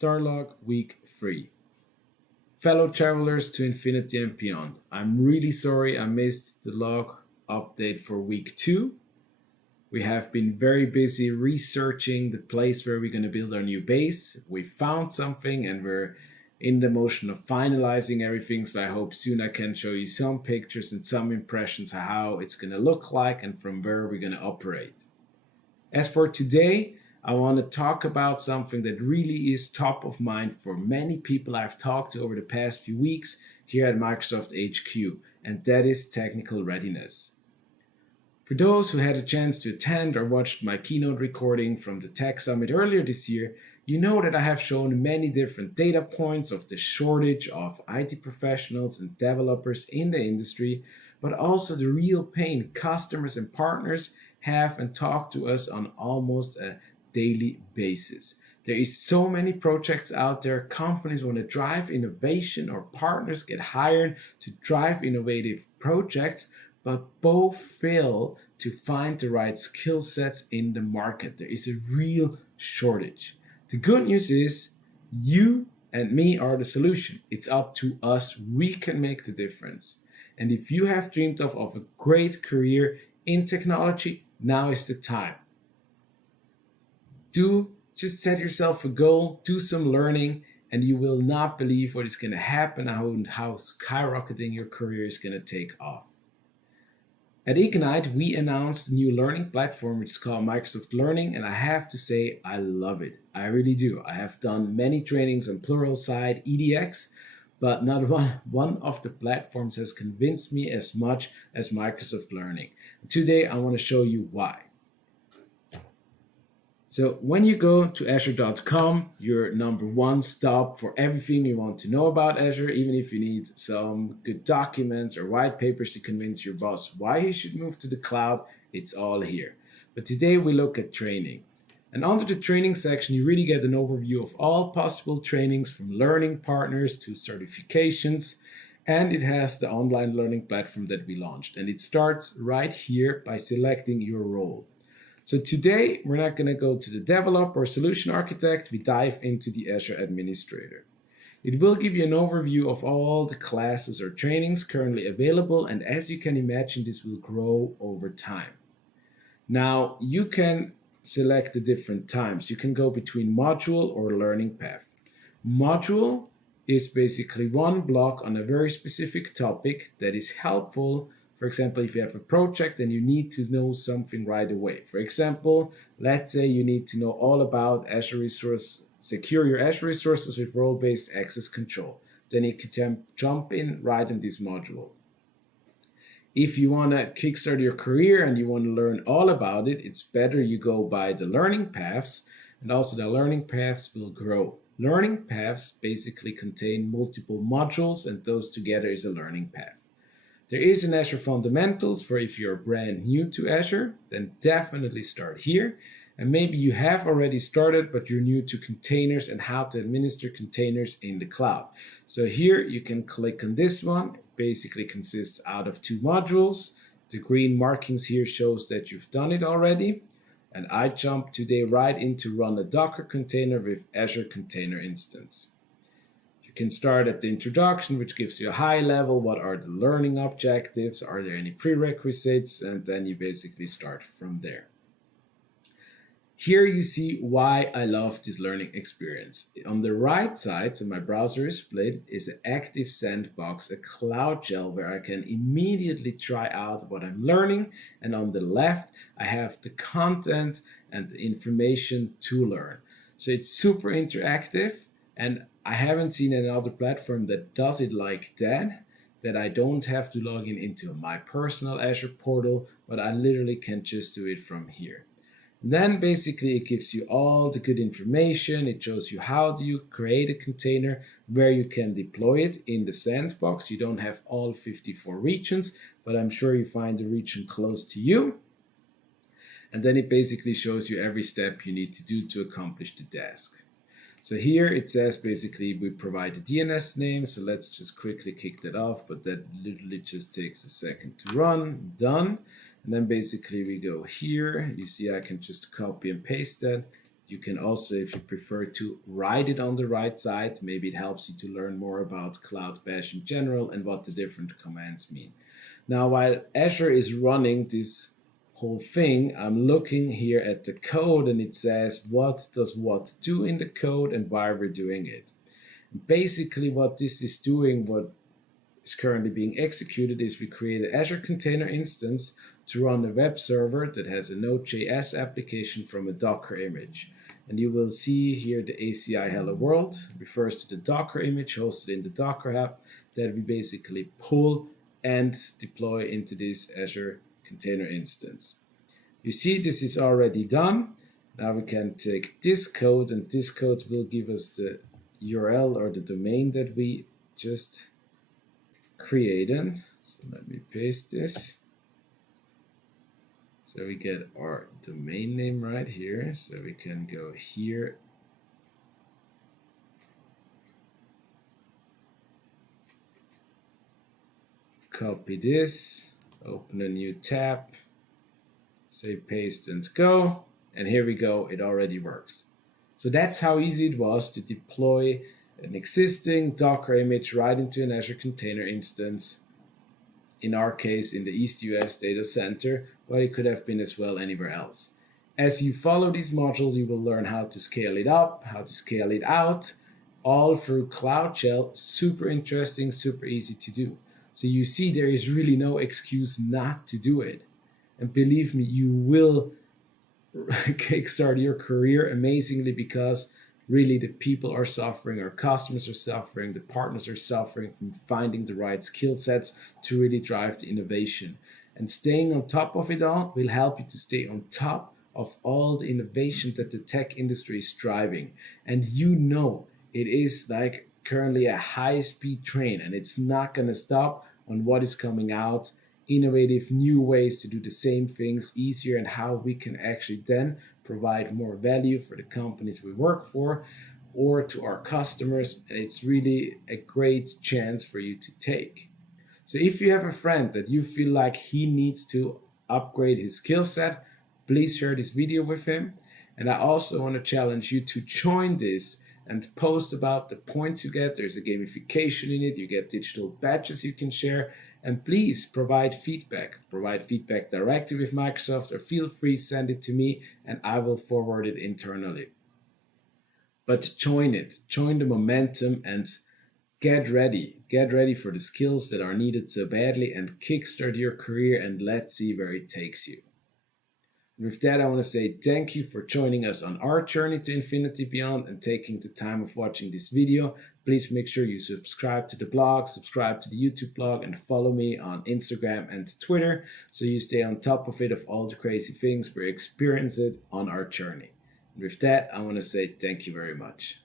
Starlog Week 3. Fellow travelers to infinity and beyond, I'm really sorry I missed the log update for week 2. We have been very busy researching the place where we're going to build our new base. We found something and we're in the motion of finalizing everything. So I hope soon I can show you some pictures and some impressions of how it's going to look like and from where we're going to operate. As for today, I want to talk about something that really is top of mind for many people I've talked to over the past few weeks here at Microsoft HQ, and that is technical readiness. For those who had a chance to attend or watched my keynote recording from the Tech Summit earlier this year, you know that I have shown many different data points of the shortage of IT professionals and developers in the industry, but also the real pain customers and partners have and talk to us on almost a daily basis. There is so many projects out there. Companies want to drive innovation or partners get hired to drive innovative projects, but both fail to find the right skill sets in the market. There is a real shortage. The good news is you and me are the solution. It's up to us. We can make the difference. And if you have dreamed of a great career in technology, now is the time. Just set yourself a goal, do some learning, and you will not believe what is going to happen and how skyrocketing your career is going to take off. At Ignite, we announced a new learning platform which is called Microsoft Learning, and I have to say I love it. I really do. I have done many trainings on Pluralsight, EDX, but not one of the platforms has convinced me as much as Microsoft Learning. Today, I want to show you why. So when you go to azure.com, your number one stop for everything you want to know about Azure, even if you need some good documents or white papers to convince your boss why he should move to the cloud, it's all here. But today we look at training. And under the training section, you really get an overview of all possible trainings from learning partners to certifications. And it has the online learning platform that we launched. And it starts right here by selecting your role. So today, we're not going to go to the developer or solution architect. We dive into the Azure administrator. It will give you an overview of all the classes or trainings currently available. And as you can imagine, this will grow over time. Now, you can select the different times. You can go between module or learning path. Module is basically one block on a very specific topic that is helpful. For example, if you have a project and you need to know something right away. For example, let's say you need to know all about Azure secure your Azure resources with role-based access control. Then you can jump in right in this module. If you want to kickstart your career and you want to learn all about it, it's better you go by the learning paths, and also the learning paths will grow. Learning paths basically contain multiple modules, and those together is a learning path. There is an Azure Fundamentals for if you're brand new to Azure, then definitely start here. And maybe you have already started, but you're new to containers and how to administer containers in the cloud. So here you can click on this one. It basically consists out of 2 modules. The green markings here shows that you've done it already. And I jump today right into run a Docker container with Azure Container Instance. You can start at the introduction, which gives you a high level. What are the learning objectives? Are there any prerequisites? And then you basically start from there. Here you see why I love this learning experience. On the right side, so my browser is split, is an active sandbox, a cloud gel where I can immediately try out what I'm learning. And on the left, I have the content and the information to learn. So it's super interactive, and I haven't seen another platform that does it like that I don't have to log in into my personal Azure portal, but I literally can just do it from here. Then basically it gives you all the good information. It shows you how do you create a container, where you can deploy it in the sandbox. You don't have all 54 regions, but I'm sure you find a region close to you. And then it basically shows you every step you need to do to accomplish the task. So here it says basically we provide the DNS name. So let's just quickly kick that off, but that literally just takes a second to run. Done. And then basically we go here. You see I can just copy and paste that You can also, if you prefer to, write it on the right side. Maybe it helps you to learn more about Cloud Bash in general and what the different commands mean. Now, while Azure is running this whole thing, I'm looking here at the code and it says what does what do in the code and why we're doing it. Basically, what this is doing, what is currently being executed, is we create an Azure container instance to run a web server that has a Node.js application from a Docker image. And you will see here the ACI Hello World refers to the Docker image hosted in the Docker app that we basically pull and deploy into this Azure container instance. You see this is already done. Now we can take this code, and this code will give us the URL or the domain that we just created. So let me paste this. So we get our domain name right here. So we can go here. Copy this, open a new tab, say paste and go. And here we go, it already works. So that's how easy it was to deploy an existing Docker image right into an Azure container instance. In our case, in the East US data center, but it could have been as well anywhere else. As you follow these modules, you will learn how to scale it up, how to scale it out, all through Cloud Shell. Super interesting, super easy to do. So you see there is really no excuse not to do it. And believe me, you will kickstart your career amazingly, because really the people are suffering, our customers are suffering, the partners are suffering from finding the right skill sets to really drive the innovation. And staying on top of it all will help you to stay on top of all the innovation that the tech industry is driving. And you know, it is like currently a high-speed train, and it's not going to stop on what is coming out, innovative new ways to do the same things easier, and how we can actually then provide more value for the companies we work for or to our customers. And it's really a great chance for you to take. So if you have a friend that you feel like he needs to upgrade his skill set, please share this video with him. And I also want to challenge you to join this and post about the points you get. There's a gamification in it. You get digital badges you can share. And please provide feedback. Provide feedback directly with Microsoft, or feel free, send it to me and I will forward it internally. But join it, join the momentum, and get ready. Get ready for the skills that are needed so badly, and kickstart your career, and let's see where it takes you. With that, I want to say thank you for joining us on our journey to Infinity Beyond and taking the time of watching this video. Please make sure you subscribe to the blog, subscribe to the YouTube blog, and follow me on Instagram and Twitter so you stay on top of it, of all the crazy things we're experiencing on our journey. And with that, I want to say thank you very much.